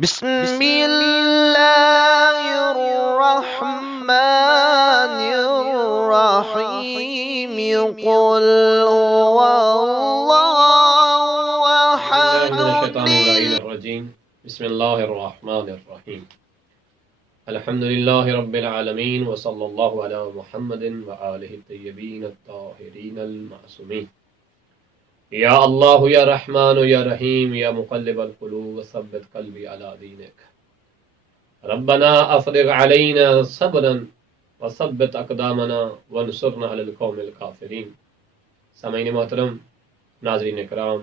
بسم اللہ الرحمن الرحیم قل هو اللہ احد من الشیطان اللعین الرجیم بسم اللہ الرحمن الرحیم الحمد للہ رب العالمین وصلی اللہ علی محمد وآلہ الطیبین الطاہرین المعصومین یا اللہ یا رحمان یا رحیم یا مقلب القلوب ثبت قلبی علی دینک ربنا افرغ علینا صبرا وثبت اقدامنا وانصرنا علی القوم الکافرین۔ سامعین محترم، ناظرین کرام،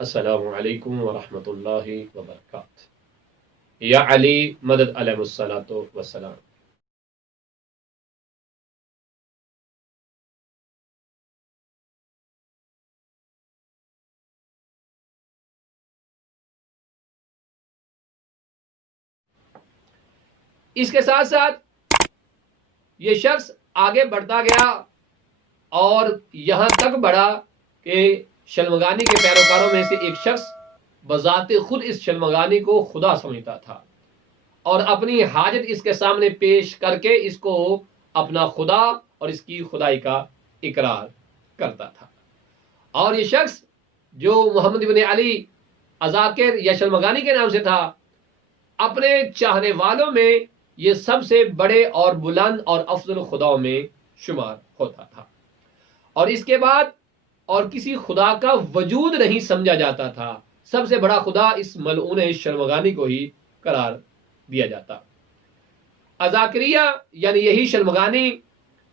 السلام علیکم ورحمۃ اللہ وبرکاتہ۔ یا علی مدد علیہ الصلاۃ والسلام۔ اس کے ساتھ ساتھ یہ شخص آگے بڑھتا گیا اور یہاں تک بڑھا کہ شلمغانی کے پیروکاروں میں سے ایک شخص بذات خود اس شلمغانی کو خدا سمجھتا تھا اور اپنی حاجت اس کے سامنے پیش کر کے اس کو اپنا خدا اور اس کی خدائی کا اقرار کرتا تھا۔ اور یہ شخص جو محمد بن علی اذاکر یا شلمغانی کے نام سے تھا، اپنے چاہنے والوں میں یہ سب سے بڑے اور بلند اور افضل خداؤں میں شمار ہوتا تھا، اور اس کے بعد اور کسی خدا کا وجود نہیں سمجھا جاتا تھا۔ سب سے بڑا خدا اس ملعون شلمغانی کو ہی قرار دیا جاتا۔ اذاکریہ یعنی یہی شلمغانی،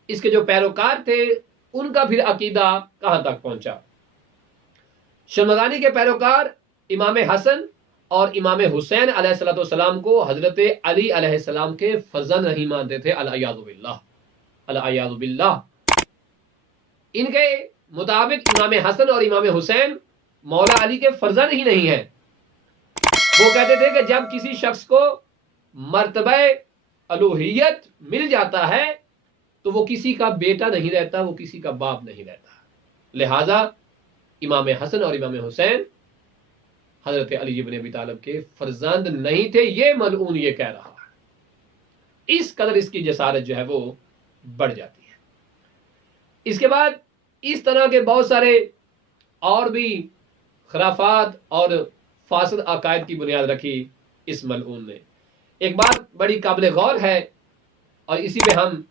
اس کے جو پیروکار تھے، ان کا پھر عقیدہ کہاں تک پہنچا؟ شلمغانی کے پیروکار امام حسن اور امام حسین علیہ السلام کو حضرت علی علیہ السلام کے فرزند نہیں مانتے تھے، العیاذ باللہ، العیاذ باللہ۔ ان کے مطابق امام حسن اور امام حسین مولا علی کے فرزند ہی نہیں ہیں۔ وہ کہتے تھے کہ جب کسی شخص کو مرتبہ الوہیت مل جاتا ہے تو وہ کسی کا بیٹا نہیں رہتا، وہ کسی کا باپ نہیں رہتا۔ لہذا امام حسن اور امام حسین حضرت علی بن ابی طالب کے فرزند نہیں تھے، یہ ملعون یہ کہہ رہا ہے۔ اس قدر اس کی جسارت جو ہے وہ بڑھ جاتی ہے۔ اس کے بعد اس طرح کے بہت سارے اور بھی خرافات اور فاسد عقائد کی بنیاد رکھی اس ملعون نے۔ ایک بات بڑی قابل غور ہے اور اسی پہ ہم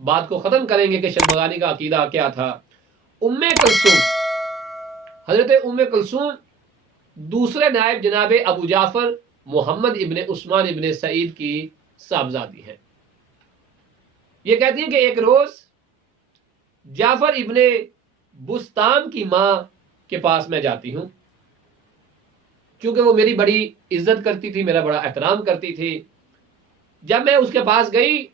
بات کو ختم کریں گے کہ شلمغانی کا عقیدہ کیا تھا۔ ام کلثوم، حضرت ام کلثوم دوسرے نائب جناب ابو جعفر محمد ابن عثمان ابن سعید کی صاحبزادی ہیں۔ یہ کہتی ہیں کہ ایک روز جعفر ابن بستام کی ماں کے پاس میں جاتی ہوں، چونکہ وہ میری بڑی عزت کرتی تھی، میرا بڑا احترام کرتی تھی۔ جب میں اس کے پاس گئی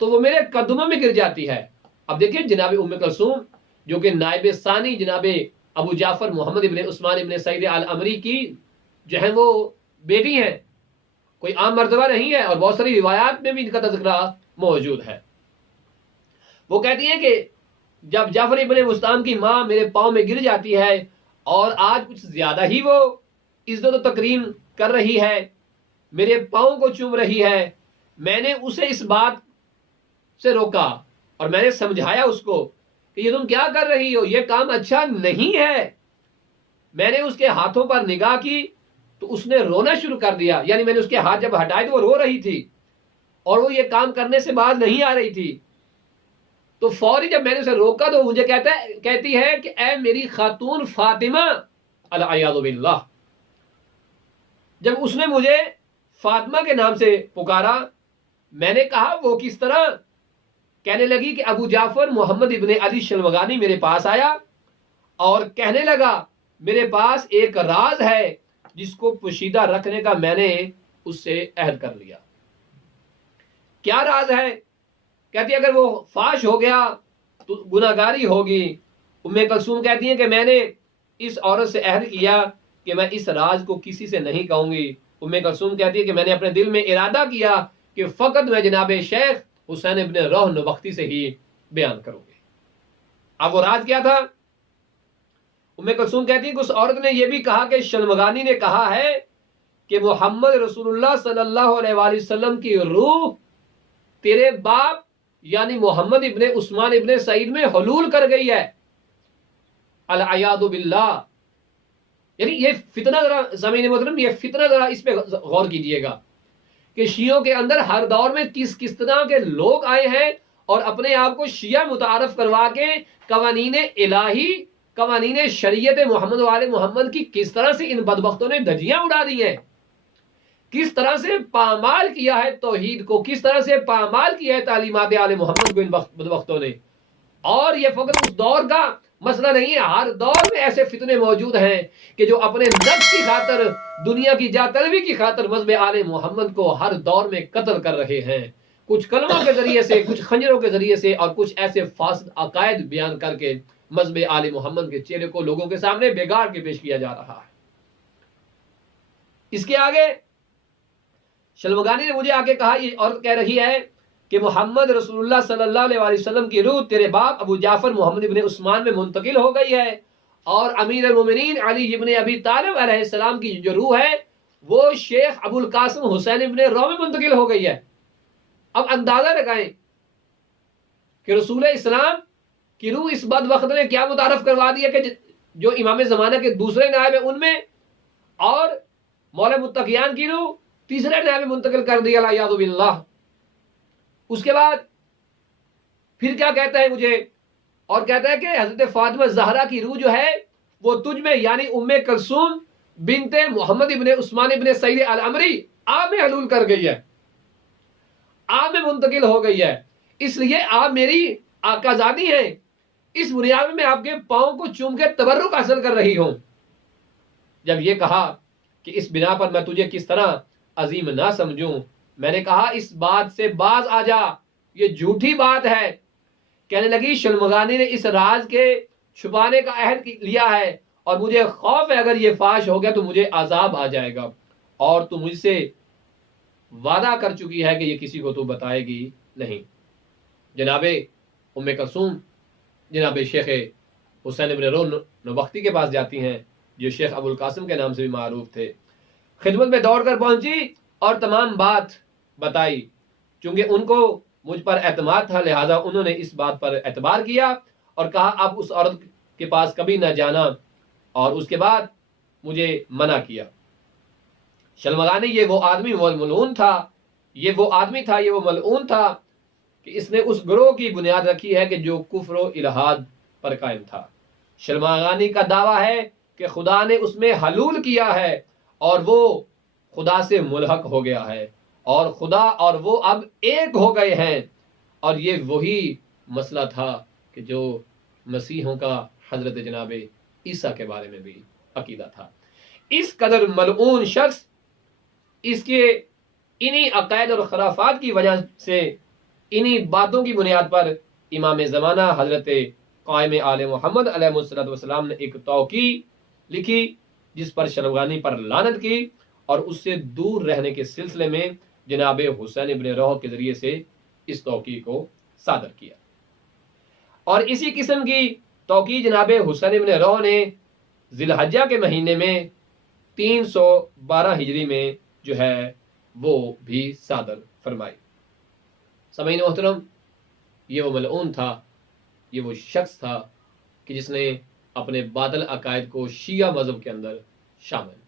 تو وہ میرے قدموں میں گر جاتی ہے۔ اب دیکھیں جناب ام کلثوم جو کہ نائب ثانی جناب ابو جعفر محمد ابن عثمان ابن سعید العمری کی جو ہے وہ بیٹی ہیں، کوئی عام مرتبہ نہیں ہے، اور بہت ساری روایات میں بھی ان کا تذکرہ موجود ہے۔ وہ کہتی ہیں کہ جب جعفر ابن بستام کی ماں میرے پاؤں میں گر جاتی ہے اور آج کچھ زیادہ ہی وہ عزت و تکریم کر رہی ہے، میرے پاؤں کو چوم رہی ہے، میں نے اسے اس بات سے روکا اور میں نے سمجھایا اس کو کہ یہ تم کیا کر رہی ہو، یہ کام اچھا نہیں ہے۔ میں نے اس کے ہاتھوں پر نگاہ کی تو اس نے رونا شروع کر دیا، یعنی میں نے اس کے ہاتھ جب ہٹائے تو وہ رو رہی تھی اور وہ یہ کام کرنے سے باز نہیں آ رہی تھی۔ تو فوری جب میں نے اسے روکا تو مجھے کہتی ہے کہ اے میری خاتون فاطمہ، العیاذ باللہ۔ جب اس نے مجھے فاطمہ کے نام سے پکارا، میں نے کہا وہ کس طرح؟ کہنے لگی کہ ابو جعفر محمد ابن علی شلمغانی میرے پاس آیا اور کہنے لگا میرے پاس ایک راز ہے جس کو پوشیدہ رکھنے کا میں نے اس سے عہد کر لیا۔ کیا راز ہے؟ کہتی ہے اگر وہ فاش ہو گیا تو گناہگاری ہوگی۔ ام کلثوم کہتی ہیں کہ میں نے اس عورت سے عہد کیا کہ میں اس راز کو کسی سے نہیں کہوں گی۔ ام کلثوم کہتی ہے کہ میں نے اپنے دل میں ارادہ کیا کہ فقط میں جناب شیخ حسین ابن روح نبختی سے ہی بیان کروں گی۔ اب وہ راز کیا تھا؟ ام کلثوم کہتی ہے کہ اس عورت نے یہ بھی کہا کہ شلمغانی نے کہا ہے کہ محمد رسول اللہ صلی اللہ علیہ وآلہ وسلم کی روح تیرے باپ یعنی محمد ابن عثمان ابن سعید میں حلول کر گئی ہے، العیاذ باللہ۔ یعنی یہ فتنہ ذرا زمین محترم، یہ فتنہ ذرا اس پہ غور کیجئے گا کہ شیعوں کے اندر ہر دور میں کس طرح کے لوگ آئے ہیں اور اپنے آپ کو شیعہ متعارف کروا کے قوانین الہی، قوانین شریعت محمد والے محمد کی کس طرح سے ان بدبختوں نے دھجیاں اڑا دی ہیں، کس طرح سے پامال کیا ہے توحید کو، کس طرح سے پامال کیا ہے تعلیمات آل محمد کو ان بدبختوں نے۔ اور یہ فقط اس دور کا مسئلہ نہیں ہے، ہر دور میں ایسے فتنے موجود ہیں کہ جو اپنے نفس کی خاطر، دنیا کی جا طلبی کی خاطر مذہب آل محمد کو ہر دور میں قتل کر رہے ہیں، کچھ کلموں کے ذریعے سے، کچھ خنجروں کے ذریعے سے، اور کچھ ایسے فاسد عقائد بیان کر کے مذہب آل محمد کے چہرے کو لوگوں کے سامنے بگاڑ کے پیش کیا جا رہا ہے۔ اس کے آگے شلمغانی نے مجھے آگے کہا، یہ عورت کہہ رہی ہے کہ محمد رسول اللہ صلی اللہ علیہ وسلم کی روح تیرے باپ ابو جعفر محمد ابن عثمان میں منتقل ہو گئی ہے، اور امیر المومنین علی ابن ابی طالب علیہ السلام کی جو روح ہے وہ شیخ ابو القاسم حسین ابن رو میں منتقل ہو گئی ہے۔ اب اندازہ لگائیں کہ رسول اسلام کی روح اس بدبخت نے کیا متعارف کروا دیا کہ جو امام زمانہ کے دوسرے نائب ہیں ان میں، اور مولا متقیان کی روح تیسرے نائب میں منتقل کر دیا، العیاذ باللہ۔ اس کے بعد پھر کیا کہتا ہے مجھے، اور کہتا ہے کہ حضرت فاطمہ زہرا کی روح جو ہے وہ تجھ میں یعنی ام کلثوم بنت محمد ابن عثمان ابن سعید العمری آپ میں حلول کر گئی ہے، آپ میں منتقل ہو گئی ہے، اس لیے آپ میری آقا زادی ہیں، اس بنیاد میں آپ کے پاؤں کو چوم کے تبرک حاصل کر رہی ہوں۔ جب یہ کہا کہ اس بنا پر میں تجھے کس طرح عظیم نہ سمجھوں، میں نے کہا اس بات سے باز آ جا، یہ جھوٹی بات ہے۔ کہنے لگی شلمغانی نے اس راز کے چھپانے کا عہد لیا ہے، اور مجھے خوف ہے اگر یہ فاش ہو گیا تو مجھے عذاب آ جائے گا، اور تو مجھ سے وعدہ کر چکی ہے کہ یہ کسی کو تو بتائے گی نہیں۔ جناب ام کلثوم جناب شیخ حسین ابن رو نبختی کے پاس جاتی ہیں، جو شیخ ابو القاسم کے نام سے بھی معروف تھے، خدمت میں دوڑ کر پہنچی اور تمام بات بتائی۔ چونکہ ان کو مجھ پر اعتماد تھا لہذا انہوں نے اس بات پر اعتبار کیا اور کہا اب اس عورت کے پاس کبھی نہ جانا، اور اس کے بعد مجھے منع کیا۔ شلمغانی یہ وہ آدمی ملعون تھا، یہ وہ ملعون تھا کہ اس نے اس گروہ کی بنیاد رکھی ہے کہ جو کفر و الحاد پر قائم تھا۔ شلمغانی کا دعویٰ ہے کہ خدا نے اس میں حلول کیا ہے اور وہ خدا سے ملحق ہو گیا ہے، اور خدا اور وہ اب ایک ہو گئے ہیں، اور یہ وہی مسئلہ تھا کہ جو مسیحوں کا حضرت جناب عیسیٰ کے بارے میں بھی عقیدہ تھا۔ اس قدر ملعون شخص اس کے انہی عقائد اور خرافات کی وجہ سے، انہی باتوں کی بنیاد پر امام زمانہ حضرت قائم آل محمد علیہ السلام نے ایک توقیع لکھی جس پر شلمغانی پر لعنت کی، اور اس سے دور رہنے کے سلسلے میں جناب حسین ابن روح کے ذریعے سے اس توقیع کو صادر کیا۔ اور اسی قسم کی توقیع جناب حسین ابن روح نے ذی الحجہ کے مہینے میں 312 ہجری میں جو ہے وہ بھی صادر فرمائی۔ سامعین محترم، یہ وہ ملعون تھا، یہ وہ شخص تھا کہ جس نے اپنے باطل عقائد کو شیعہ مذہب کے اندر شامل